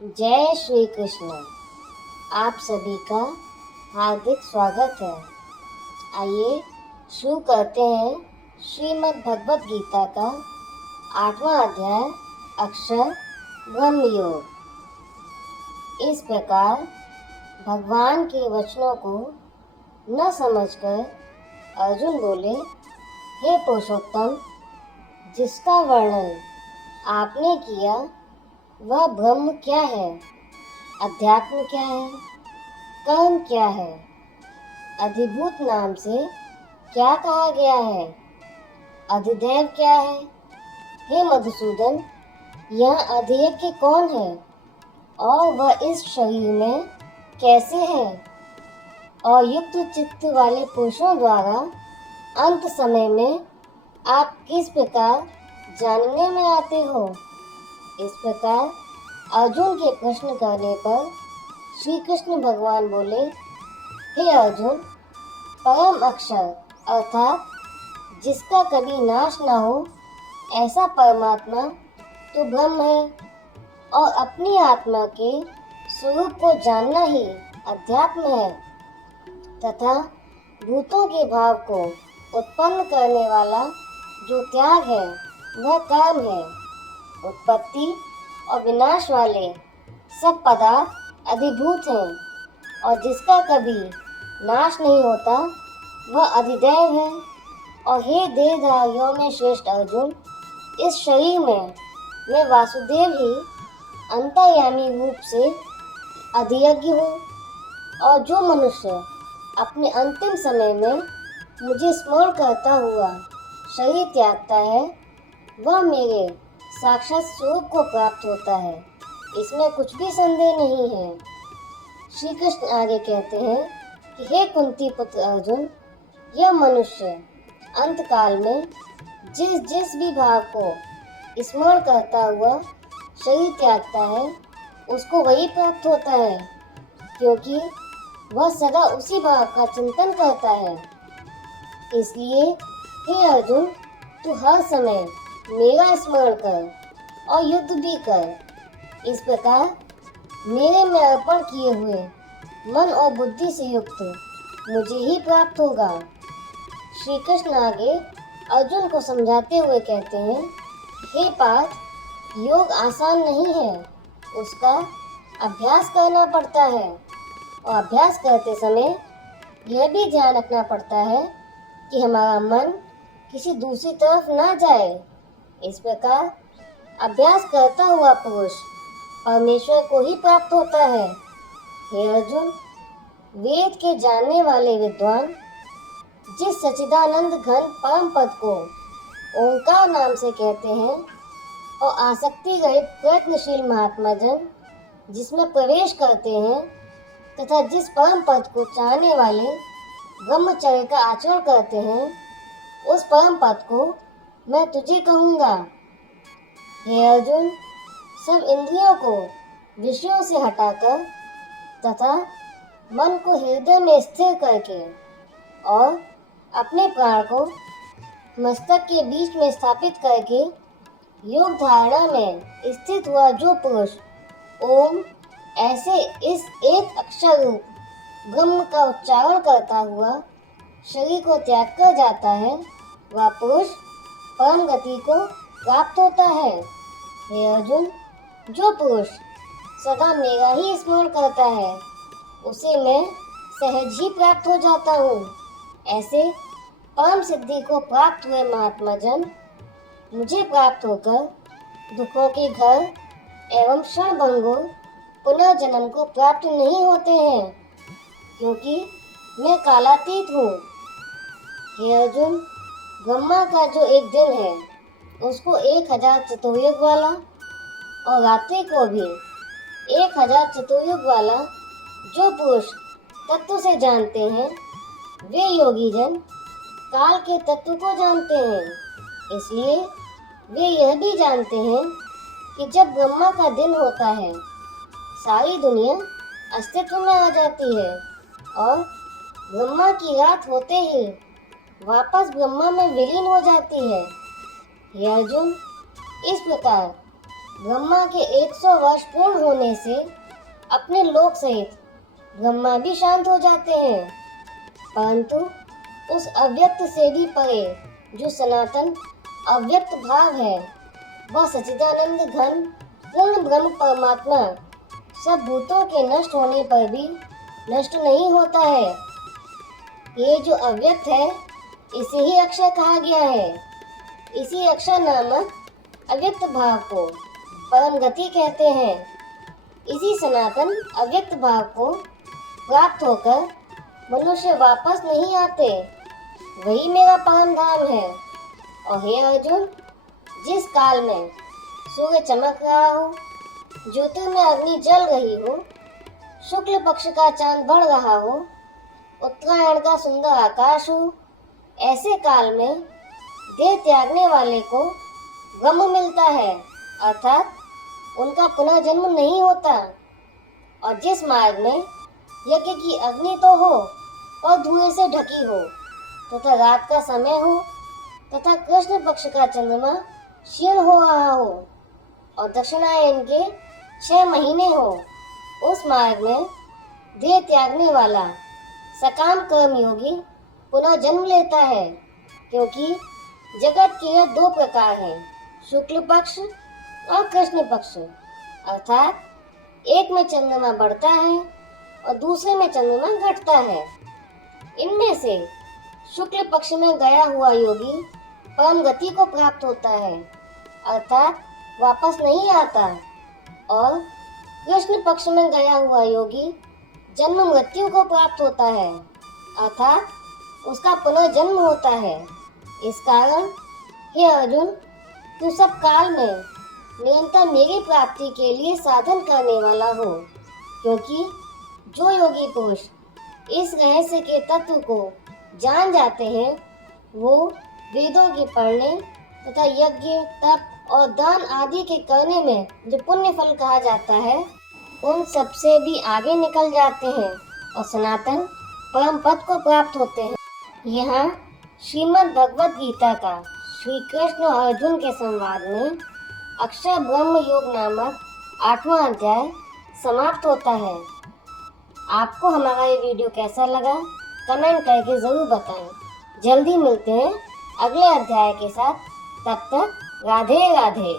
जय श्री कृष्ण। आप सभी का हार्दिक स्वागत है। आइए शुरू करते हैं श्रीमद् भगवत गीता का 8वां अध्याय अक्षर ब्रह्म योग। इस प्रकार भगवान के वचनों को न समझकर अर्जुन बोले, हे पुरुषोत्तम, जिसका वर्णन आपने किया वह ब्रह्म क्या है, अध्यात्म क्या है, कर्म क्या है, अधिभूत नाम से क्या कहा गया है, अधिदैव क्या है। हे मधुसूदन, यह अधियज्ञ कौन है और वह इस शरीर में कैसे है, और युक्त चित्त वाले पुरुषों द्वारा अंत समय में आप किस प्रकार जानने में आते हो। इस प्रकार अर्जुन के प्रश्न करने पर श्री कृष्ण भगवान बोले, हे अर्जुन, परम अक्षर अर्थात जिसका कभी नाश न हो ऐसा परमात्मा तो ब्रह्म है, और अपनी आत्मा के स्वरूप को जानना ही अध्यात्म है, तथा भूतों के भाव को उत्पन्न करने वाला जो त्याग है वह कर्म है। उत्पत्ति और विनाश वाले सब पदार्थ अधिभूत हैं, और जिसका कभी नाश नहीं होता वह अधिदैव है। और हे देहधारियों में श्रेष्ठ अर्जुन, इस शरीर में मैं वासुदेव ही अंतर्यामी रूप से अधियज्ञ हूँ, और जो मनुष्य अपने अंतिम समय में मुझे स्मरण करता हुआ शरीर त्यागता है वह मेरे साक्षात स्वरूप को प्राप्त होता है, इसमें कुछ भी संदेह नहीं है। श्री कृष्ण आगे कहते हैं कि हे कुंती पुत्र अर्जुन, यह मनुष्य अंत काल में जिस जिस भी भाव को स्मरण करता हुआ शरीर त्यागता है उसको वही प्राप्त होता है, क्योंकि वह सदा उसी भाव का चिंतन करता है। इसलिए हे अर्जुन, तू हर समय मेरा स्मरण कर और युद्ध भी कर। इस प्रकार मेरे में अर्पण किए हुए मन और बुद्धि से युक्त मुझे ही प्राप्त होगा। श्री कृष्ण आगे अर्जुन को समझाते हुए कहते हैं, हे पार्थ, योग आसान नहीं है, उसका अभ्यास करना पड़ता है, और अभ्यास करते समय यह भी ध्यान रखना पड़ता है कि हमारा मन किसी दूसरी तरफ ना जाए। इस प्रकार अभ्यास करता हुआ पुरुष परमेश्वर को ही प्राप्त होता है। हे अर्जुन, वेद के जानने वाले विद्वान जिस सच्चिदानंद घन परम पद को ओंकार नाम से कहते हैं, और आसक्ति रहित प्रयत्नशील महात्मा जन जिसमें प्रवेश करते हैं, तथा जिस परम पद को चाहने वाले ब्रह्मचर्य का आचरण करते हैं, उस परम पद को मैं तुझे कहूँगा। हे अर्जुन, सब इंद्रियों को विषयों से हटाकर तथा मन को हृदय में स्थिर करके और अपने प्राण को मस्तक के बीच में स्थापित करके योग धारणा में स्थित हुआ जो पुरुष ओम ऐसे इस एक अक्षर रूप ब्रह्म का उच्चारण करता हुआ शरीर को त्याग कर जाता है, वह पुरुष परम गति को प्राप्त होता है। हे अर्जुन, जो पुरुष सदा मेरा ही स्मरण करता है उसे मैं सहज ही प्राप्त हो जाता हूँ। ऐसे परम सिद्धि को प्राप्त हुए महात्मा जन मुझे प्राप्त होकर दुखों के घर एवं क्षण भंगुर पुनर्जन्म को प्राप्त नहीं होते हैं, क्योंकि मैं कालातीत हूँ। हे अर्जुन, ब्रह्मा का जो एक दिन है उसको 1000 चतुर्युग वाला, और रात्रि को भी 1000 चतुर्युग वाला जो पुरुष तत्व से जानते हैं, वे योगी जन काल के तत्व को जानते हैं। इसलिए वे यह भी जानते हैं कि जब ब्रह्मा का दिन होता है सारी दुनिया अस्तित्व में आ जाती है, और ब्रह्मा की रात होते ही वापस ब्रह्मा में विलीन हो जाती है। हे अर्जुन, इस प्रकार ब्रह्मा के 100 वर्ष पूर्ण होने से अपने लोक सहित ब्रह्मा भी शांत हो जाते हैं, परंतु उस अव्यक्त से भी परे जो सनातन अव्यक्त भाव है, वह सच्चिदानंद घन पूर्ण ब्रह्म परमात्मा सब भूतों के नष्ट होने पर भी नष्ट नहीं होता है। ये जो अव्यक्त है, इसे ही अक्षर कहा गया है। इसी अक्षर नामक अव्यक्त भाव को परम गति कहते हैं। इसी सनातन अव्यक्त भाव को प्राप्त होकर मनुष्य वापस नहीं आते, वही मेरा परम धाम है। और हे अर्जुन, जिस काल में सूर्य चमक रहा हो, ज्योतिर्मय अग्नि जल रही हो, शुक्ल पक्ष का चांद बढ़ रहा हो, उत्तरायण का सुंदर आकाश हो, ऐसे काल में देह त्यागने वाले को ब्रह्म मिलता है, अर्थात उनका पुनर्जन्म नहीं होता। और जिस मार्ग में यज्ञ की अग्नि तो हो और धुएं से ढकी हो, तथा रात का समय हो तथा कृष्ण पक्ष का चंद्रमा क्षीण हो रहा हो और दक्षिणायन के 6 महीने हो, उस मार्ग में देह त्यागने वाला सकाम कर्मयोगी पुनर्जन्म लेता है। क्योंकि जगत के यह 2 प्रकार हैं, शुक्ल पक्ष और कृष्ण पक्ष, अर्थात एक में चंद्रमा बढ़ता है और दूसरे में चंद्रमा घटता है। इनमें से शुक्ल पक्ष में गया हुआ योगी परम गति को प्राप्त होता है, अर्थात वापस नहीं आता, और कृष्ण पक्ष में गया हुआ योगी जन्म मृत्यु को प्राप्त होता है, अर्थात उसका पुनर्जन्म होता है। इस कारण हे अर्जुन, तू सब काल में निरंतर मेरी प्राप्ति के लिए साधन करने वाला हो। क्योंकि जो योगी पुरुष इस रहस्य के तत्व को जान जाते हैं, वो वेदों के पढ़ने तथा यज्ञ, तप और दान आदि के करने में जो पुण्य फल कहा जाता है, उन सबसे भी आगे निकल जाते हैं और सनातन परम पद को प्राप्त होते हैं। यहाँ श्रीमद् भगवद गीता का श्री कृष्ण और अर्जुन के संवाद में अक्षर ब्रह्म योग नामक 8वां अध्याय समाप्त होता है। आपको हमारा ये वीडियो कैसा लगा, कमेंट करके ज़रूर बताएं। जल्दी मिलते हैं अगले अध्याय के साथ। तब तक राधे राधे।